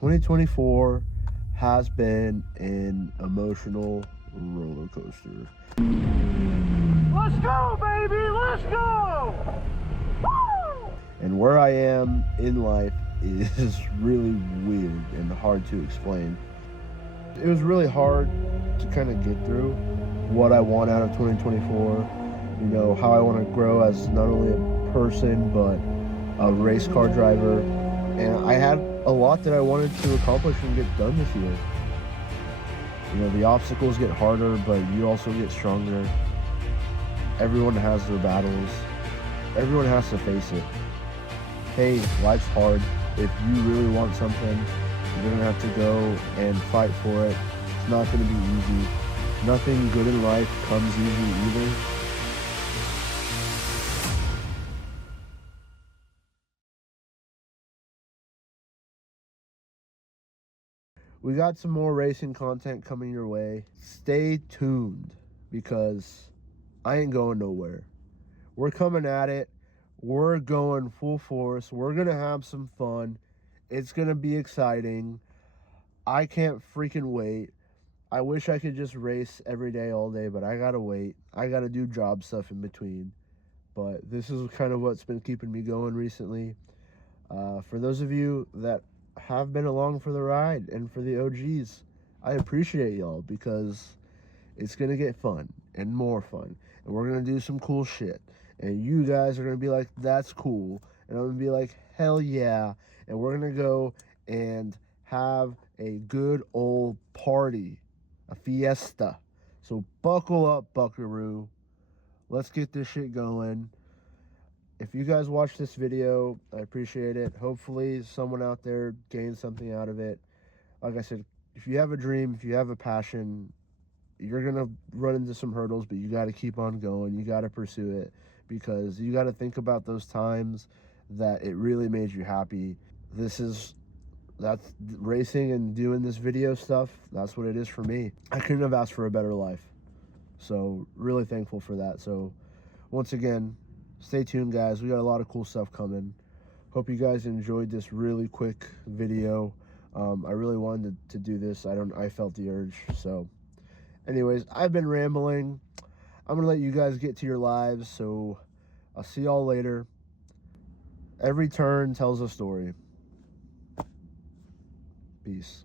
2024 has been an emotional roller coaster. Let's go, baby! Let's go! Woo! And where I am in life is really weird and hard to explain. It was really hard to kind of get through what I want out of 2024. You know, how I want to grow as not only a person, but a race car driver. And I had a lot that I wanted to accomplish and get done this year. You know, the obstacles get harder, but you also get stronger. Everyone has their battles. Everyone has to face it. Hey, life's hard. If you really want something, you're gonna have to go and fight for it. It's not gonna be easy. Nothing good in life comes easy either. We got some more racing content coming your way. Stay tuned because I ain't going nowhere. We're coming at it. We're going full force. We're going to have some fun. It's going to be exciting. I can't freaking wait. I wish I could just race every day, all day, but I got to wait. I got to do job stuff in between. But this is kind of what's been keeping me going recently. For those of you that have been along for the ride and for the OGs, I appreciate y'all because it's going to get fun and more fun. And we're going to do some cool shit. And you guys are going to be like, that's cool. And I'm going to be like, hell yeah. And we're going to go and have a good old party, a fiesta. So buckle up, buckaroo. Let's get this shit going. If you guys watch this video, I appreciate it. Hopefully someone out there gains something out of it. Like I said, if you have a dream, if you have a passion, you're going to run into some hurdles, but you got to keep on going. You got to pursue it because you got to think about those times that it really made you happy. That's racing and doing this video stuff. That's what it is for me. I couldn't have asked for a better life. So really thankful for that. So once again, stay tuned, guys. We got a lot of cool stuff coming. Hope you guys enjoyed this really quick video. I really wanted to do this. I felt the urge. So anyways, I've been rambling. I'm going to let you guys get to your lives. So I'll see y'all later. Every turn tells a story. Peace.